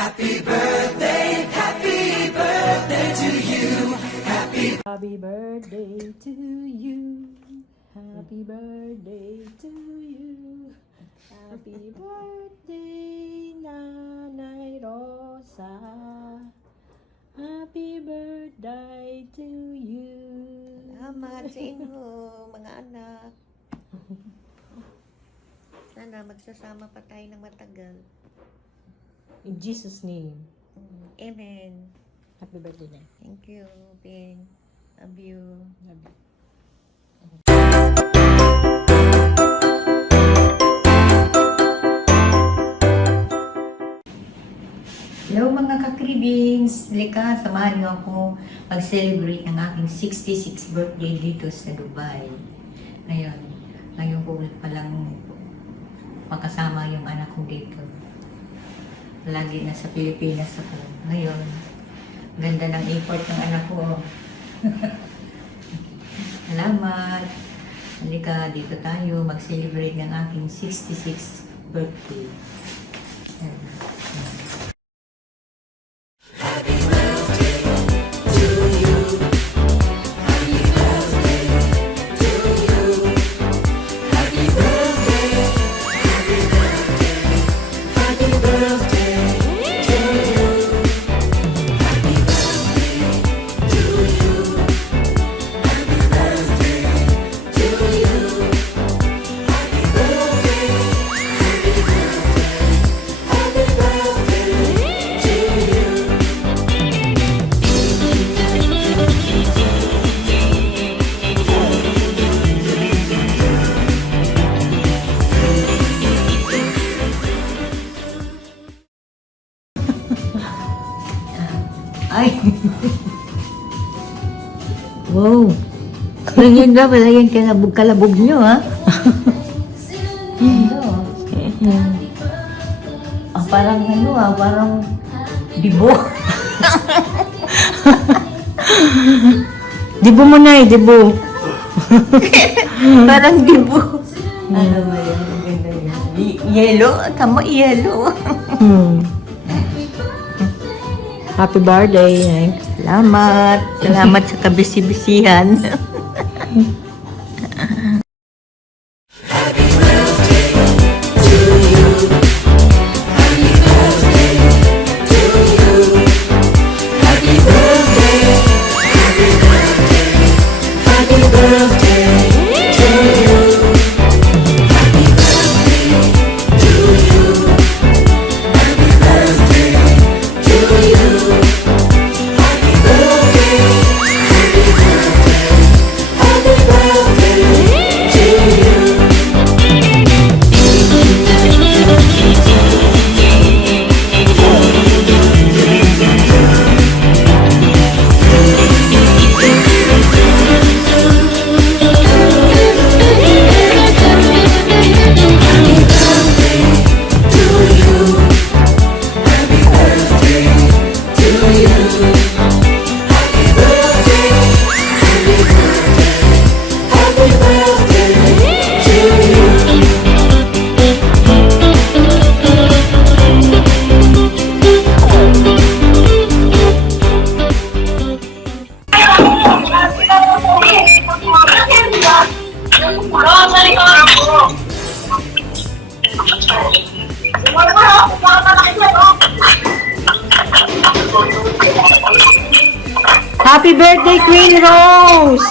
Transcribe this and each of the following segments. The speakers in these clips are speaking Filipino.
Happy birthday to you. Happy birthday to you. Happy birthday, Nanay Rosa. Happy birthday to you. Salamat sa inyo, mga anak. Sana magsasama pa tayo ng matagal. In Jesus' name. Amen. Happy birthday na. Thank you, Ping. Love you. Love you. Hello mga ka-Cravings! Lika, samahan niyo ako mag-celebrate ng aking 66th birthday dito sa Dubai. Ngayon ko ulit palang makasama yung anak ko dito. Lagi nasa Pilipinas ako. Ngayon, ganda ng effort ng anak ko. Salamat! Halika, dito tayo mag-celebrate ng aking 66th birthday. Ay! Wow! Ganyan na pala yung kalabog nyo, ha? Parang ano, parang dibo. Dibo mo na dibo. Parang dibo. Ano ba yan? Ganda yan. Yellow? Tama, yellow. Happy birthday. Salamat. Salamat sa kabisi-bisihan. Happy birthday, Queen Rose!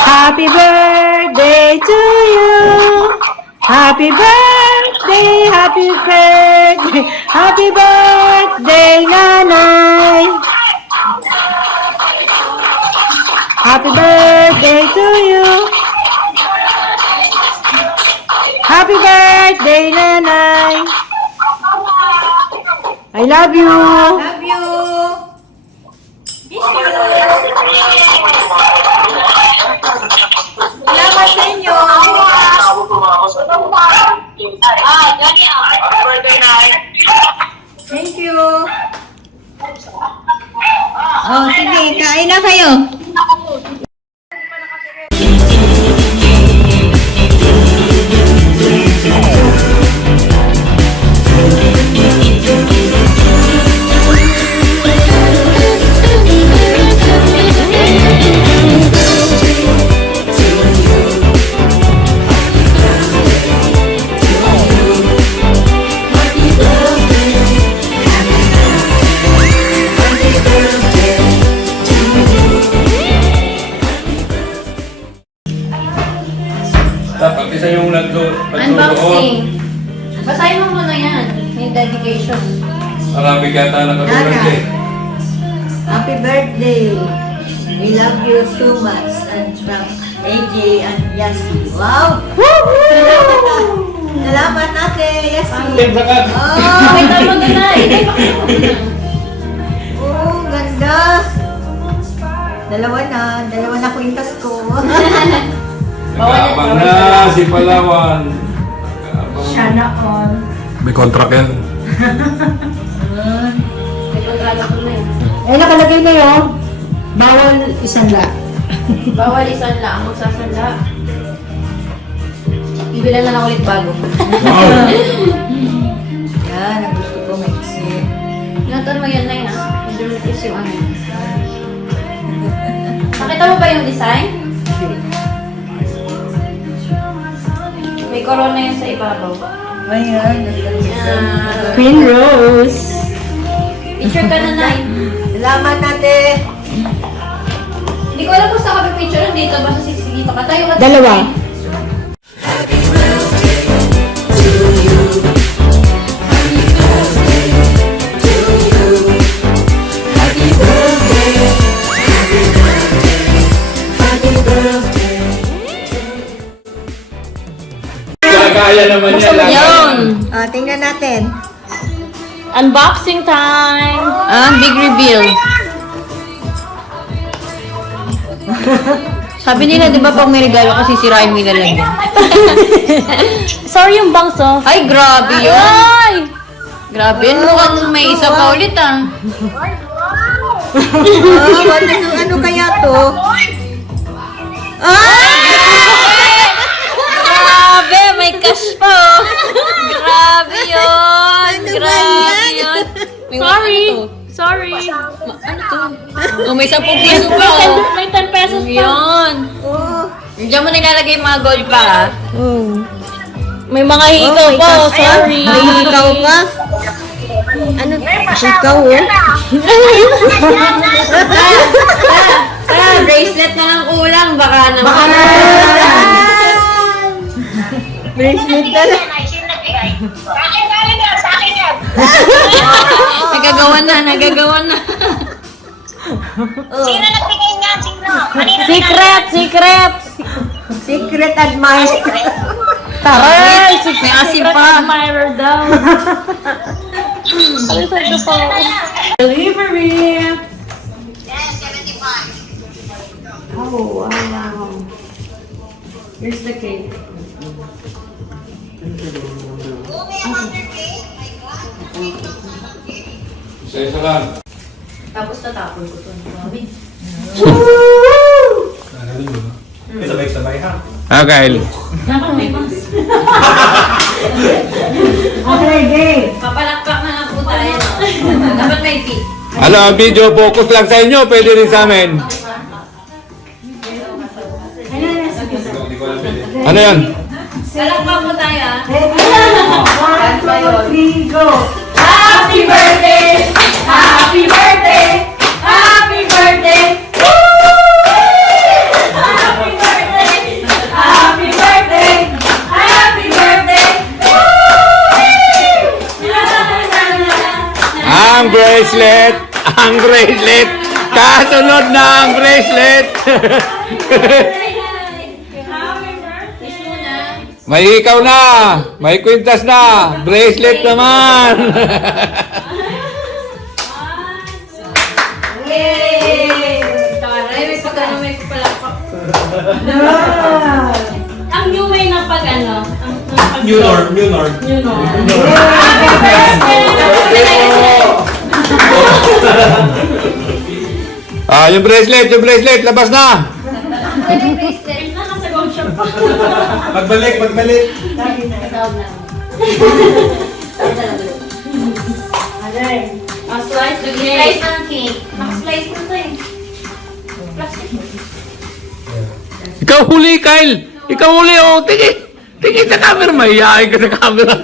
Happy birthday to you. Happy birthday, happy birthday, happy birthday, Nanay. Happy birthday to you. Happy birthday, Nanay. I love you. Love you. Miss you. tayo. Dapat isa yung nagsusuot. Unboxing. Basahin mo muna yan. Yung dedication. Marami ka ata nakatulog Nanay. eh. Happy birthday. We love you so much. And from AJ and Yasi. Wow! Salamat ate, Yasi. Sakat. Oh, Pakita mo na na. oh, ganda. Dalawa na kwintas ko. Nag-aabang na si Palawan. Nag-aabang. May contract yan. May kontrata ko na yun. Eh, nakalagay na yun. Bawal isanla. Bawal isang lang. Magsasala. Bibilan na lang ulit bago. Wow! Yan, ang gusto ko may isip. Pinatan mo yan na yun ah. Medyo is yung ano. Nakita mo ba yung design? May corona yan sa ibabaw. Ayan, Queen Rose. Picture ka na, Nay. salamat ate. Hindi ko alam kung saan ka picture dito. Basta dito ka. Tayo ka. Dalawa. Kaya naman yan. Yun! Tingnan natin. Unboxing time! Big reveal. Sabi nila, di ba pag may regalo kasi sirain mo nilalagyan? Sorry yung bangso. Ay, grabe yun! Ay! Grabe yun, mukhang may isa pa ulit ah. Ano kaya to? Grabe, may cash pa oh. Grabe yun! Grabe yun! May Sorry. ano to? Sorry. Ano to? Oh, may 10 piso pa oh. May 10 pesos pa. Yun! Oh. Diyan mo nilalagay yung mga gold pa ah. May mga hikaw pa. Oh, sorry. May ikaw pa? Ano? Ikaw oh? Bracelet na lang kulang. Baka naman. Bracelet na lang. Nagagawa na. Sino nagbigay niya? Sino? Secret. Secret admirer. Taray. May asim pa. Admirer daw. Ano sa ito po? Delivery. Yes, 75. Oh, wow. Here's the cake. Isa-isa lang. Tapos tatapon ko ito. Grabe. Sabay-sabay ha. Ah, Kyle. Okay, game. Papalakpak na lang po tayo. Dapat may fee. Ano ang video? Focus lang sa inyo. Pwede rin sa amin. Ano yan? Palakpak po tayo ah. One, two, three, go. Happy birthday! Happy birthday! Happy birthday! Happy birthday! Happy birthday! Happy birthday! Ang bracelet! Ang bracelet! Kasunod na ang bracelet! May ikaw na! May kwintas na! Bracelet naman! Yay! Taray, may pagkano may palakpak. Ang new way ng pag ano? New norm. New norm. Happy birthday! Yung bracelet, labas na. Pagbalik. Slice the cake. Slice ng cake. Naka-slice na to eh. Ikaw huli, Kyle. Ikaw huli, oh. Tingin sa camera. Mahihain ka sa camera.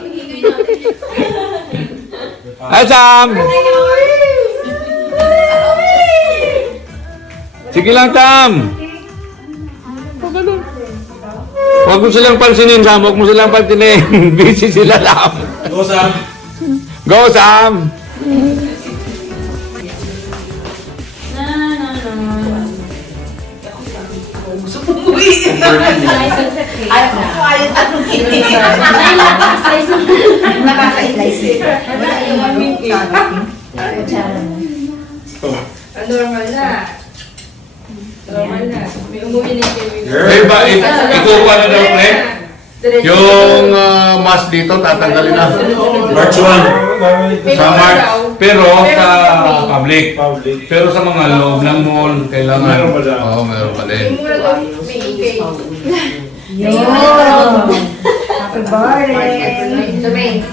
Hi, Sam. Sige lang, Sam. Huwag mo silang pansinin, Sam. Huwag mo silang pansinin. Busy sila lang. Go, Sam. Go, Sam. Nakaka-slice. Wala yung Normal na. Normal na. May umuwi na yung Eh, ba, ikukuha na daw, pre? Yung mask dito, tatanggalin na. March 1. Sa March. Pero sa public. Pero sa mga loob ng mall, kailangan. Meron ba dyan? Oo, meron pa din. may ipay. Happy birthday!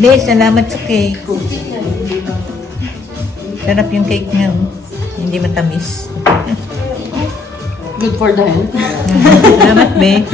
Be, salamat sa cake. Sarap yung cake niya. Oh. Hindi matamis. Good for the health. Salamat, Be.